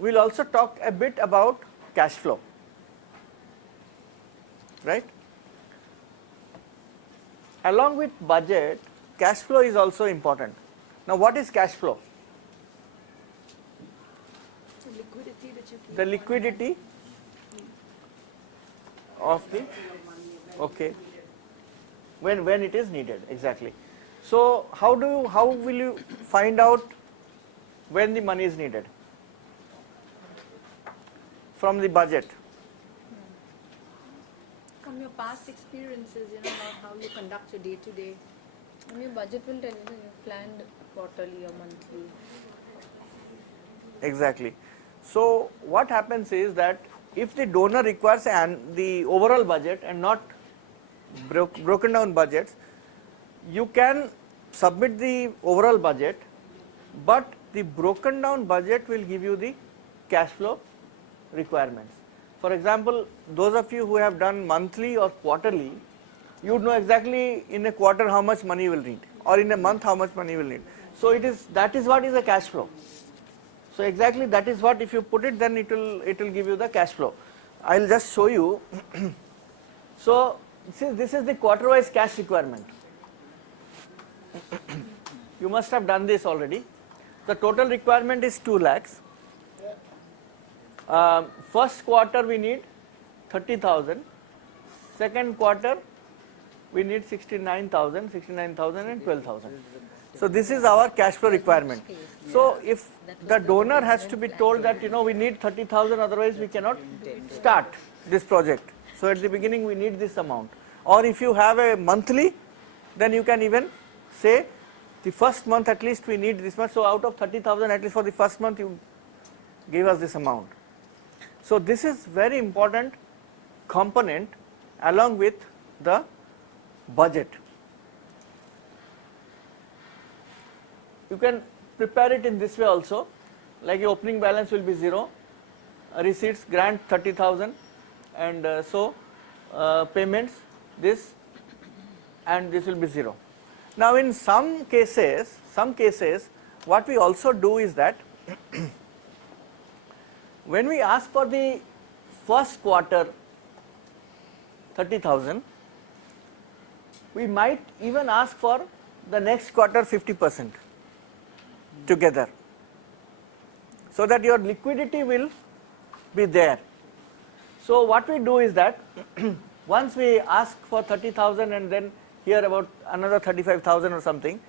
we'll also talk a bit about cash flow, right? Along with budget, cash flow is also important. Now, what is cash flow? The liquidity that you keep. The liquidity of the, okay, when it is needed, exactly. So how will you find out when the money is needed? From the budget. From your past experiences, about how you conduct your day to day. And your budget will tell you that you've planned quarterly or monthly. Exactly. So what happens is that if the donor requires the overall budget and not broken down budgets, you can submit the overall budget, but the broken down budget will give you the cash flow requirements. For example, those of you who have done monthly or quarterly, you would know exactly in a quarter how much money you will need, or in a month how much money you will need. So that is what is a cash flow. So exactly that is what, if you put it, then it will give you the cash flow. I will just show you. So this is the quarter wise cash requirement. You must have done this already. The total requirement is 2 lakhs. First quarter we need 30,000. Second quarter we need 69,000 and 12,000. So this is our cash flow requirement. So if the donor has to be told that we need 30,000, otherwise we cannot start this project. So at the beginning we need this amount. Or if you have a monthly, then you can even say the first month at least we need this much. So out of 30,000, at least for the first month you give us this amount. So this is very important component along with the budget. You can prepare it in this way also, like your opening balance will be 0, receipts grant 30,000, and payments this, and this will be 0. Now in some cases what we also do is that when we ask for the first quarter 30,000, we might even ask for the next quarter 50% together, so that your liquidity will be there. So what we do is that once we ask for 30,000 and then hear about another 35,000 or something,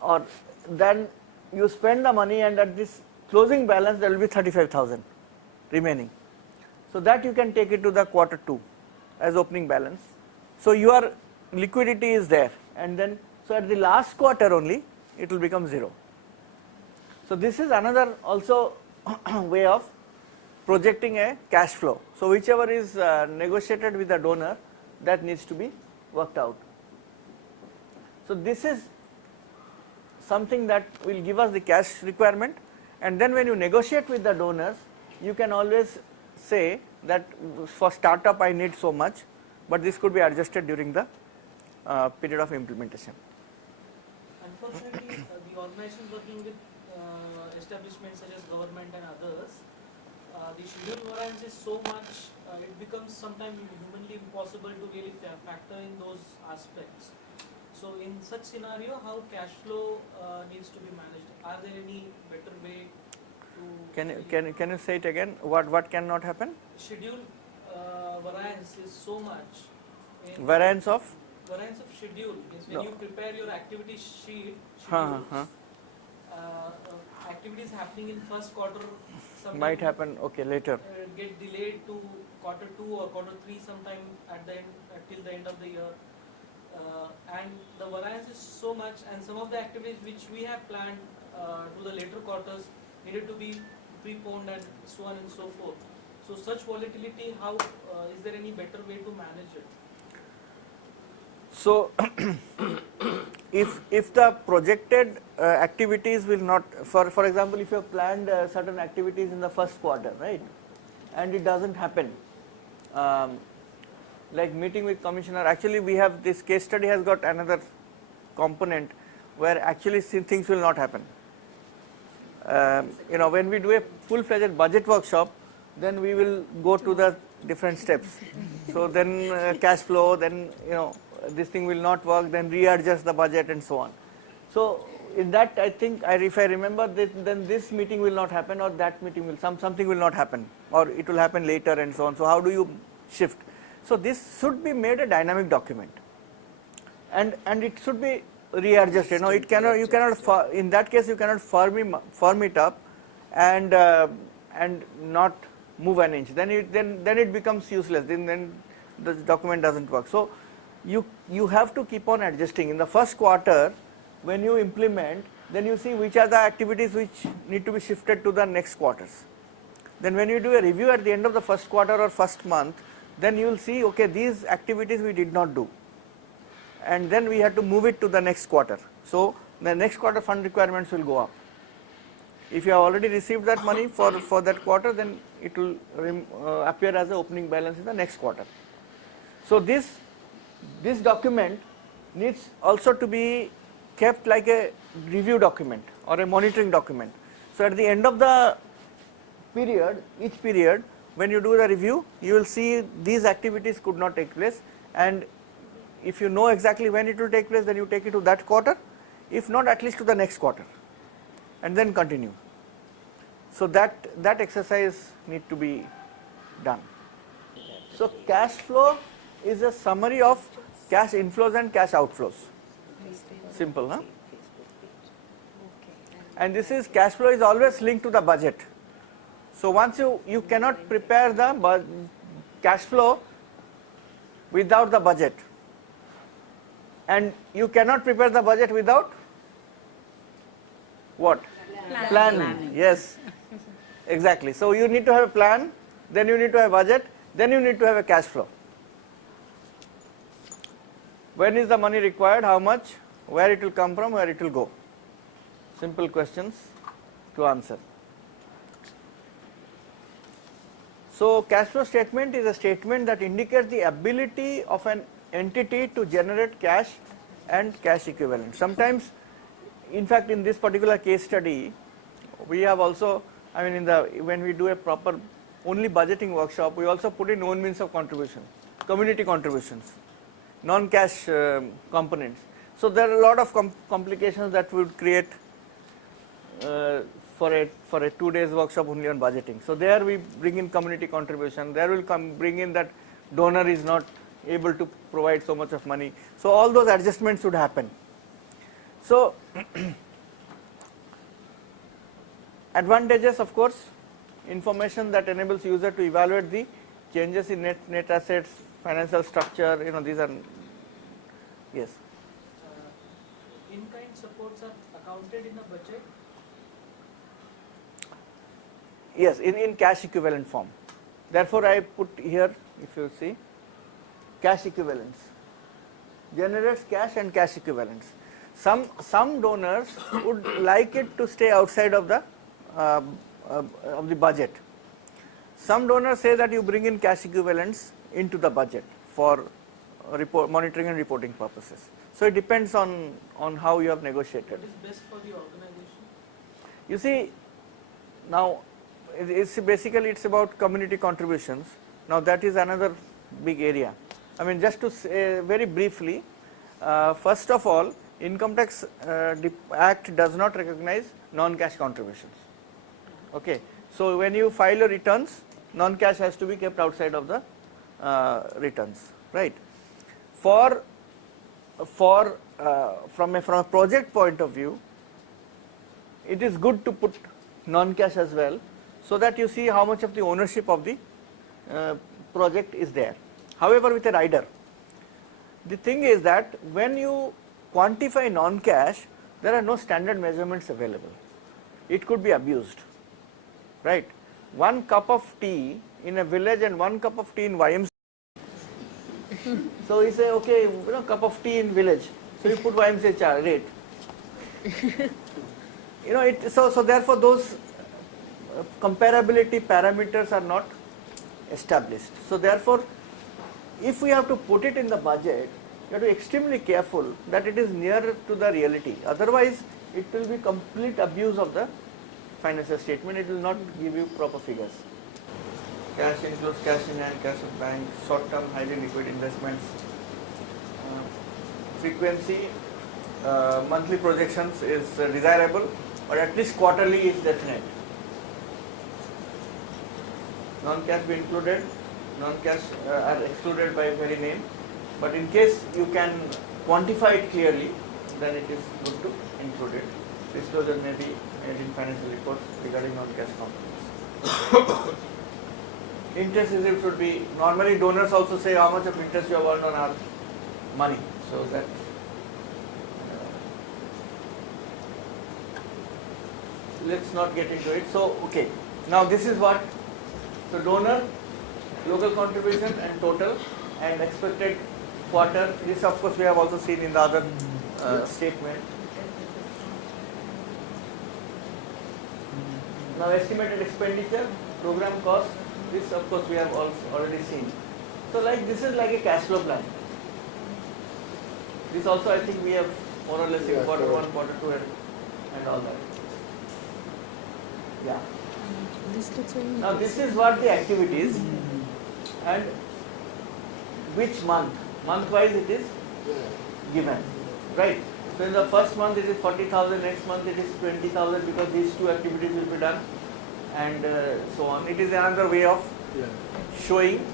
or then you spend the money, and at this closing balance there will be 35,000 remaining. So that you can take it to the quarter 2 as opening balance. So your liquidity is there, and then so at the last quarter only it will become 0. So this is another also way of projecting a cash flow. So whichever is negotiated with the donor, that needs to be worked out. So this is something that will give us the cash requirement, and then when you negotiate with the donors, you can always say that for startup I need so much, but this could be adjusted during the period of implementation. Unfortunately, the organizations working with establishments such as government and others, the schedule variance is so much, it becomes sometimes humanly impossible to really factor in those aspects. So in such scenario, how cash flow needs to be managed? Are there any better way to... Can you say it again? What cannot happen? Schedule variance is so much. Variance of schedule means when you prepare your activity sheet, activities happening in first quarter might happen later. Get delayed to quarter 2 or quarter 3 sometime at the end, till the end of the year, and the variance is so much, and some of the activities which we have planned to the later quarters needed to be preponed and so on and so forth. So such volatility, how is there any better way to manage it? So if the projected activities will not, for example, if you have planned certain activities in the first quarter, right, and it doesn't happen, like meeting with commissioner, actually we have this case study has got another component where actually things will not happen. when we do a full-fledged budget workshop, then we will go to the different steps. So then cash flow, then this thing will not work, then readjust the budget and so on. So in that, I think, if I remember, then this meeting will not happen, or that meeting will, something will not happen, or it will happen later and so on. So how do you shift? So this should be made a dynamic document, and it should be readjusted. It cannot, you cannot, in that case, you cannot firm it up and not move an inch. Then it becomes useless. Then the document doesn't work. So you have to keep on adjusting. In the first quarter, when you implement, then you see which are the activities which need to be shifted to the next quarters. Then when you do a review at the end of the first quarter or first month, then you will see, okay, these activities we did not do, and then we have to move it to the next quarter. So the next quarter fund requirements will go up. If you have already received that money for that quarter, then it will appear as an opening balance in the next quarter. So this document needs also to be kept like a review document or a monitoring document. So at the end of the period, each period, when you do the review, you will see these activities could not take place, and if you know exactly when it will take place, then you take it to that quarter, if not, at least to the next quarter, and then continue. So that exercise need to be done. So cash flow is a summary of cash inflows and cash outflows. Simple, huh? And this is, cash flow is always linked to the budget. So once you cannot prepare the cash flow without the budget, and you cannot prepare the budget without what? Plan. Yes, exactly. So you need to have a plan, then you need to have a budget, then you need to have a cash flow. When is the money required, how much, where it will come from, where it will go? Simple questions to answer. So cash flow statement is a statement that indicates the ability of an entity to generate cash and cash equivalent. Sometimes, in fact, in this particular case study, we have also, when we do a proper only budgeting workshop, we also put in own means of contribution, community contributions, non-cash components. So there are a lot of complications that would create for a 2 days workshop only on budgeting. So there we bring in community contribution. There will bring in that donor is not able to provide so much of money. So all those adjustments should happen. So advantages, of course, information that enables user to evaluate the changes in net assets, financial structure. These are, yes. In-kind supports are accounted in the budget. Yes, in cash equivalent form. Therefore, I put here, if you see, cash equivalents. Generates cash and cash equivalents. Some donors would like it to stay outside of the budget. Some donors say that you bring in cash equivalents into the budget for monitoring and reporting purposes. So it depends on how you have negotiated. What is best for the organization? You see, now it's about community contributions. Now that is another big area. Just to say very briefly, first of all, Income Tax Act does not recognize non-cash contributions. Okay, so when you file your returns, non-cash has to be kept outside of the returns, right? From a project point of view, it is good to put non-cash as well, so that you see how much of the ownership of the project is there. However, with a rider, the thing is that when you quantify non-cash, there are no standard measurements available. It could be abused, right? 1 cup of tea in a village and 1 cup of tea in YMCA. So you say, okay, cup of tea in village. So you put YMCA rate. So therefore those comparability parameters are not established. So therefore, if we have to put it in the budget, you have to be extremely careful that it is near to the reality. Otherwise, it will be complete abuse of the financial statement, it will not give you proper figures. Cash includes cash in hand, cash in bank, short-term highly liquid investments. Frequency, monthly projections is desirable, or at least quarterly is definite. Non-cash be included, non-cash are excluded by very name, but in case you can quantify it clearly, then it is good to include it. Disclosure may be made in financial reports regarding non-cash components. Interest received should be, normally donors also say how much of interest you have earned on our money, so that let's not get into it. So, okay, now this is what, so donor, local contribution and total and expected quarter, this of course we have also seen in the other statement. Now estimated expenditure, program cost, this of course we have already seen. So like this is like a cash flow plan. This also I think we have more or less in quarter one, quarter two and all that. Yeah. Now this is what the activity is and which month, month-wise it is given, right? So in the first month it is 40,000, next month it is 20,000 because these two activities will be done and so on. It is another way of showing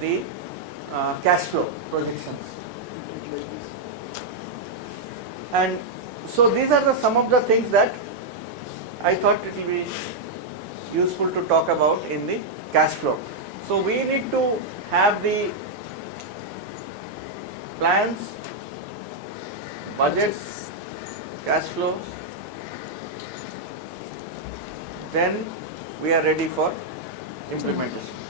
the cash flow projections. And so these are the some of the things that I thought it will be useful to talk about in the cash flow. So we need to have the plans, budgets, cash flow, then we are ready for implementation.